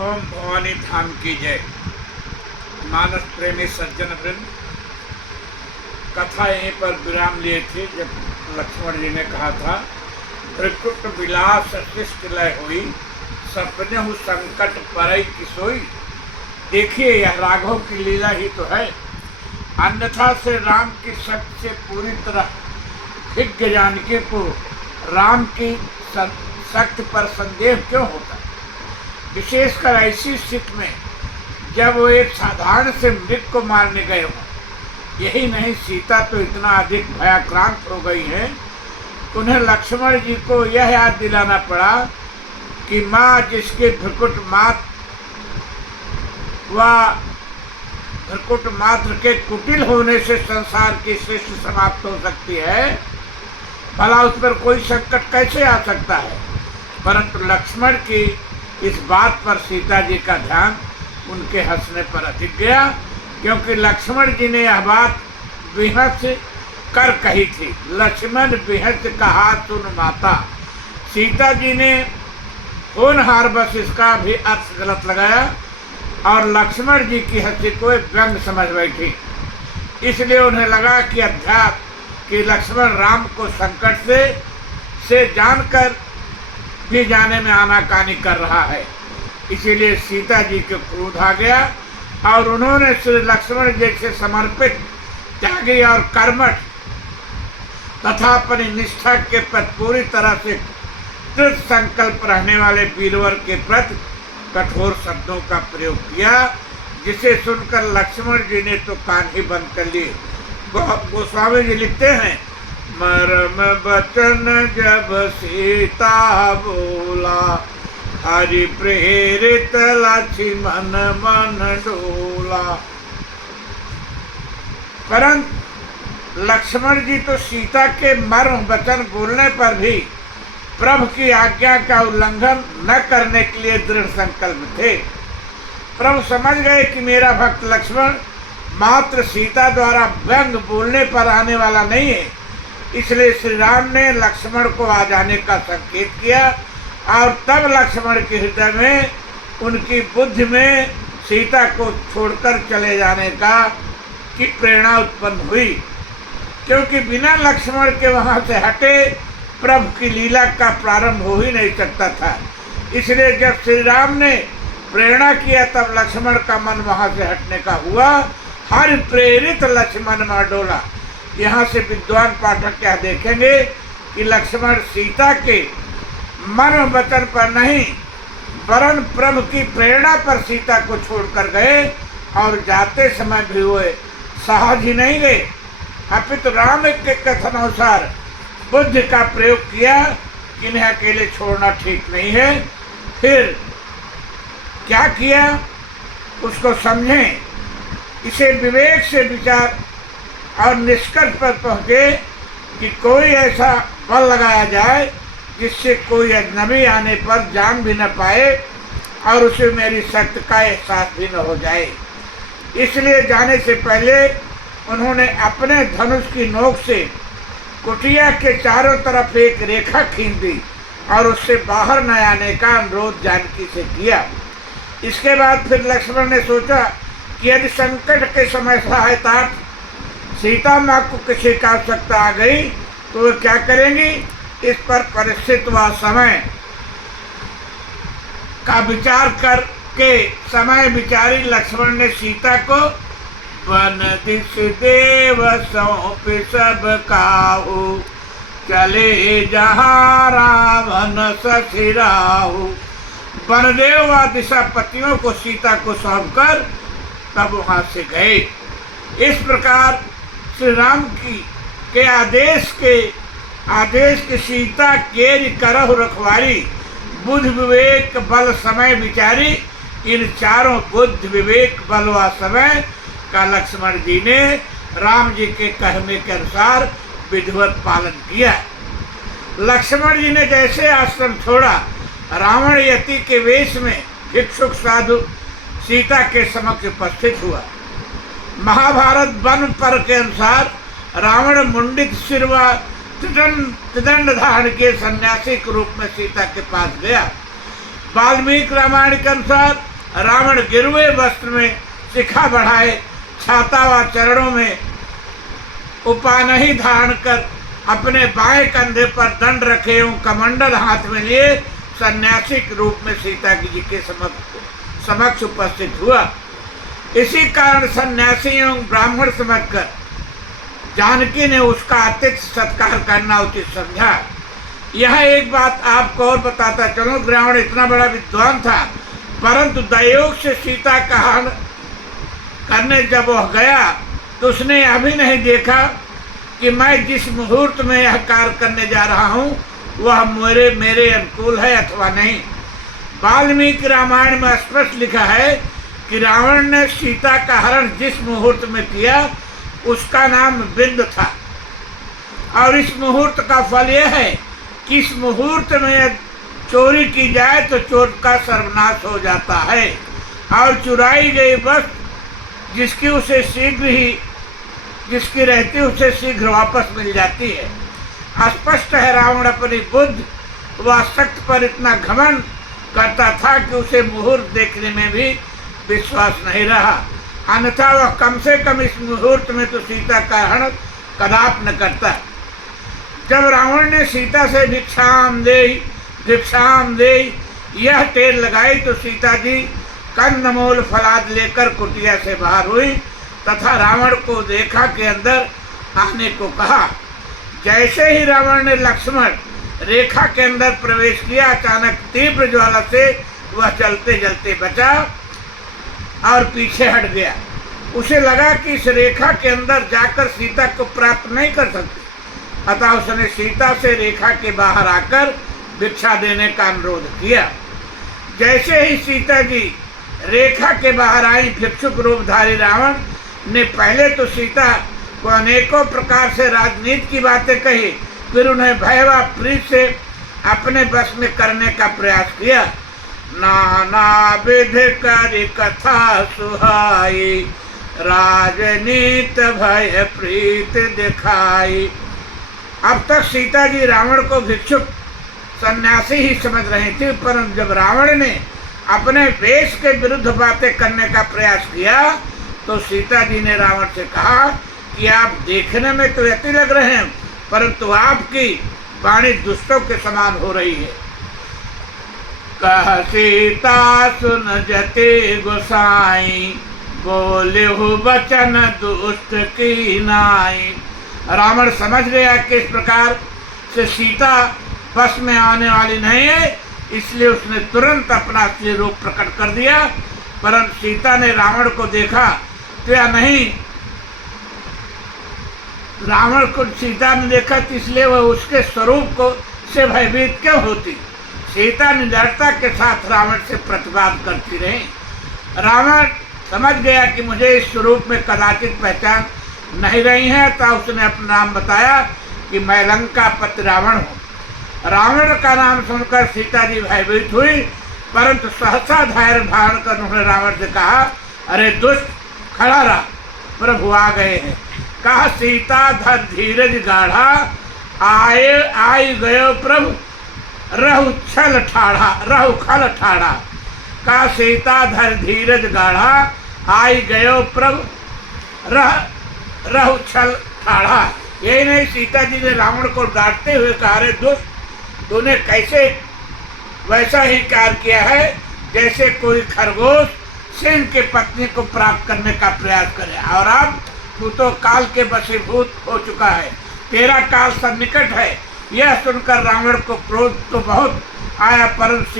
ओम भवानी धाम की जय। मानस प्रेमी सज्जन वृंद, कथा यहीं पर विराम लिए थे जब लक्ष्मण जी ने कहा था त्रिकुट विलास शिष्ट लय हुई, सपने संकट परई किसोई। देखिए, यह राघव की लीला ही तो है, अन्यथा से राम की शक्ति से पूरी तरह विज्ञ जानकी को राम की शक्ति पर संदेह क्यों होता है। विशेषकर ऐसी स्थिति में जब वो एक साधारण से मृग को मारने गए हों। यही नहीं, सीता तो इतना अधिक भयाक्रांत हो गई है, उन्हें लक्ष्मण जी को यह याद दिलाना पड़ा कि माँ जिसके भ्रकुट मात्र के कुटिल होने से संसार की सृष्टि समाप्त हो सकती है, भला उस पर कोई संकट कैसे आ सकता है। परंतु लक्ष्मण की इस बात पर सीता जी का ध्यान उनके हंसने पर अधिक गया, क्योंकि लक्ष्मण जी ने यह बात बिहस कर कही थी। लक्ष्मण बिहस कहा सुन माता। सीता जी ने होनहार बस इसका भी अर्थ गलत लगाया और लक्ष्मण जी की हंसी को व्यंग समझ बैठी। इसलिए उन्हें लगा कि अध्यात्म कि लक्ष्मण राम को संकट से जानकर भी जाने में आनाकानी कर रहा है। इसीलिए सीता जी के क्रोध आ गया और उन्होंने श्री लक्ष्मण जी से समर्पित, त्यागी और कर्मठ तथा अपनी निष्ठा के प्रति पूरी तरह से दृढ़ संकल्प रहने वाले वीरवर के प्रति कठोर शब्दों का प्रयोग किया, जिसे सुनकर लक्ष्मण जी ने तो कान ही बंद कर लिए। गोस्वामी जी लिखते हैं, मरम बचन जब सीता बोला, हरि प्रेरित लक्ष्मण मन डोला। परंतु लक्ष्मण जी तो सीता के मर्म वचन बोलने पर भी प्रभु की आज्ञा का उल्लंघन न करने के लिए दृढ़ संकल्प थे। प्रभु समझ गए कि मेरा भक्त लक्ष्मण मात्र सीता द्वारा व्यंग बोलने पर आने वाला नहीं है, इसलिए श्री राम ने लक्ष्मण को आ जाने का संकेत किया और तब लक्ष्मण के हृदय में, उनकी बुद्धि में सीता को छोड़कर चले जाने की प्रेरणा उत्पन्न हुई, क्योंकि बिना लक्ष्मण के वहां से हटे प्रभु की लीला का प्रारंभ हो ही नहीं सकता था। इसलिए जब श्री राम ने प्रेरणा किया तब लक्ष्मण का मन वहां से हटने का हुआ। हर प्रेरित लक्ष्मण में डोला। यहाँ से विद्वान पाठक क्या देखेंगे कि लक्ष्मण सीता के मन वचन पर नहीं वरन प्रभु की प्रेरणा पर सीता को छोड़कर गए और जाते समय भी हुए सहज ही नहीं गए, अपितु राम के कथनानुसार बुद्धि का प्रयोग किया कि इन्हें अकेले छोड़ना ठीक नहीं है। फिर क्या किया उसको समझें, इसे विवेक से विचार और निष्कर्ष पर पहुँचे कि कोई ऐसा बल लगाया जाए जिससे कोई अजनबी आने पर जान भी न पाए और उसे मेरी शक्ति का एहसास भी न हो जाए। इसलिए जाने से पहले उन्होंने अपने धनुष की नोक से कुटिया के चारों तरफ एक रेखा खींच दी और उससे बाहर न आने का अनुरोध जानकी से किया। इसके बाद फिर लक्ष्मण ने सोचा कि यदि संकट के समय सहायता सीता माँ को किसी का आवश्यकता आ गई तो वे क्या करेंगी। इस पर परिस्थिति व समय का विचार करके समय विचारी लक्ष्मण ने सीता को वन दिश देव सौंप सब काहू, चले जहाँ रावण ससिराहू। वनदेव व दिशापतियों को सीता को सौंपकर तब वहां से गए। इस प्रकार श्री राम के आदेश के सीता केरि करहु रखवारी, बुद्धि विवेक बल समय विचारी। इन चारों बुद्धि विवेक बल व समय का लक्ष्मण जी ने राम जी के कहने के अनुसार विधिवत पालन किया। लक्ष्मण जी ने जैसे आश्रम छोड़ा, रावण यति के वेश में भिक्षुक साधु सीता के समक्ष उपस्थित हुआ। महाभारत वन पर के अनुसार रावण मुंडित सिर व त्रिदंड धारण के सन्यासी के रूप में सीता के पास गया। वाल्मीकि रामायण के अनुसार रावण गिरवे वस्त्र में शिखा बढ़ाए, छाता व चरणों में उपानहि धारण कर अपने बाएं कंधे पर दंड रखे एवं कमंडल हाथ में लिए सन्यासी के रूप में सीता जी के समक्ष उपस्थित हुआ। इसी कारण सन्यासी एवं ब्राह्मण समझकर जानकी ने उसका आतिथ्य सत्कार करना उचित समझा। यह एक बात आपको और बताता चलूं, रावण इतना बड़ा विद्वान था, परंतु दयोग से सीता का हरण करने जब वह गया तो उसने अभी नहीं देखा कि मैं जिस मुहूर्त में यह कार्य करने जा रहा हूँ वह मेरे अनुकूल है अथवा नहीं। वाल्मीकि रामायण में स्पष्ट लिखा है कि रावण ने सीता का हरण जिस मुहूर्त में किया उसका नाम बिंद था, और इस मुहूर्त का फल यह है कि इस मुहूर्त में चोरी की जाए तो चोर का सर्वनाश हो जाता है, और चुराई गई वस्तु जिसकी रहती उसे शीघ्र वापस मिल जाती है। स्पष्ट है रावण अपनी बुद्धि व शक्ति पर इतना घमंड करता था कि उसे मुहूर्त देखने में भी विश्वास नहीं रहा, अन्यथा वह कम से कम इस मुहूर्त में तो सीता का हरण कदाप न करता। जब रावण ने सीता से भिक्षाम दे यह टेर लगाई तो सीता जी कंदमूल फलाद लेकर कुटिया से बाहर हुई तथा रावण को देखा के अंदर आने को कहा। जैसे ही रावण ने लक्ष्मण रेखा के अंदर प्रवेश किया, अचानक तीव्र ज्वाला से वह चलते चलते बचा और पीछे हट गया। उसे लगा कि इस रेखा के अंदर जाकर सीता को प्राप्त नहीं कर सकती, अतः उसने सीता से रेखा के बाहर आकर भिक्षा देने का अनुरोध किया। जैसे ही सीता जी रेखा के बाहर आई, भिक्षुक रूपधारी रावण ने पहले तो सीता को अनेकों प्रकार से राजनीति की बातें कही, फिर उन्हें भय व प्रीत से अपने बस में करने का प्रयास किया। नाना विध कर कथा सुहाई, राजनीत भय प्रीत दिखाई। अब तक सीता जी रावण को भिक्षुक सन्यासी ही समझ रही थी, परंतु जब रावण ने अपने वेश के विरुद्ध बातें करने का प्रयास किया तो सीता जी ने रावण से कहा कि आप देखने में तो यति लग रहे हैं, परंतु आपकी वाणी दुष्टों के समान हो रही है। कह सीता सुन जते गोसाई, बोले हो बचन दुष्ट की नाई। रावण समझ गया कि इस प्रकार से सीता बस में आने वाली नहीं है, इसलिए उसने तुरंत अपना असली रूप प्रकट कर दिया। परंतु सीता ने रावण को देखा तो या नहीं, रावण को सीता ने देखा तो इसलिए वह उसके स्वरूप को से भयभीत क्यों होती। सीता निडरता के साथ रावण से प्रतिवाद करती रही। रावण समझ गया कि मुझे इस स्वरूप में कदाचित पहचान नहीं रही है, तो उसने अपना नाम बताया कि मैं लंकापति रावण हूँ। रावण का नाम सुनकर सीता जी भयभीत हुई, परंतु सहसा धैर्य धारण कर उन्होंने रावण से कहा, अरे दुष्ट खड़ा रहा, प्रभु आ गए हैं। कहा सीता धर धीरज गाढ़ा, आई गयो प्रभु रहु खल ठाढ़ा। कहा सीता धर धीरज गाढ़ा, आई गयो प्रभु रहु छल ठाढ़ा। यही नहीं, सीता जी ने रावण को डांटते हुए कहा, अरे दुष्ट तूने कैसे वैसा ही कार्य किया है जैसे कोई खरगोश सिंह के पत्नी को प्राप्त करने का प्रयास करे, और अब तू तो काल के वशीभूत हो चुका है, तेरा काल सन्निकट है। यह सुनकर रावण को क्रोध तो बहुत आया, परंतु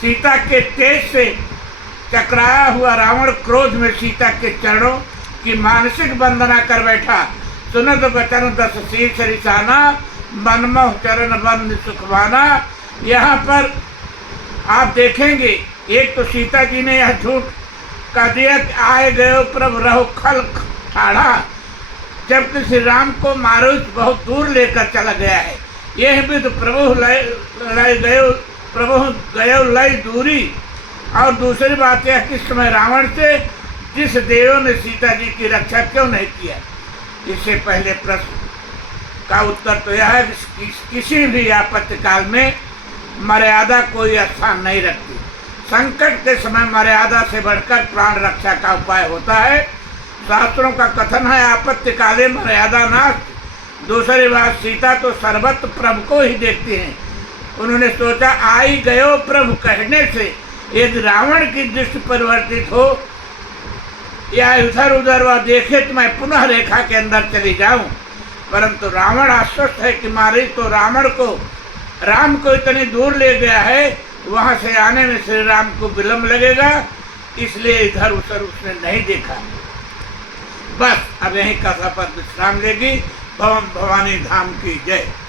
सीता के तेज से टकराया हुआ रावण क्रोध में सीता के चरणों की मानसिक वंदना कर बैठा। सुनत बचन दस शीर्ष रिसाना, मनमोह चरण बंद सुखवाना। यहाँ पर आप देखेंगे, एक तो सीता जी ने यह झूठ कह दिया कि आए गए प्रभु रहु खल ठाढ़ा, जबकि श्री राम को मारुति बहुत दूर लेकर चला गया है। यह भी तो प्रभु गयो लय दूरी। और दूसरी बात यह कि इस समय रावण से जिस देवों ने सीता जी की रक्षा क्यों नहीं किया। इससे पहले प्रश्न का उत्तर तो यह है कि किसी भी आपत्ति काल में मर्यादा कोई स्थान नहीं रखती। संकट के समय मर्यादा से बढ़कर प्राण रक्षा का उपाय होता है। शास्त्रों का कथन है, आपत्ति काले मर्यादा नास्ति। दूसरी बात, सीता तो सर्वत्र प्रभु को ही देखती हैं। उन्होंने सोचा, आई गयो प्रभु कहने से यदि रावण की दृष्टि परिवर्तित हो या इधर उधर वह देखे तो मैं पुनः रेखा के अंदर चली जाऊं। परंतु रावण आश्वस्त है कि मारी तो राम को इतनी दूर ले गया है, वहां से आने में श्री राम को विलम्ब लगेगा, इसलिए इधर उधर उसने नहीं देखा। बस अब यहीं कथा पर विश्राम लेगी। भवानी धाम की जय।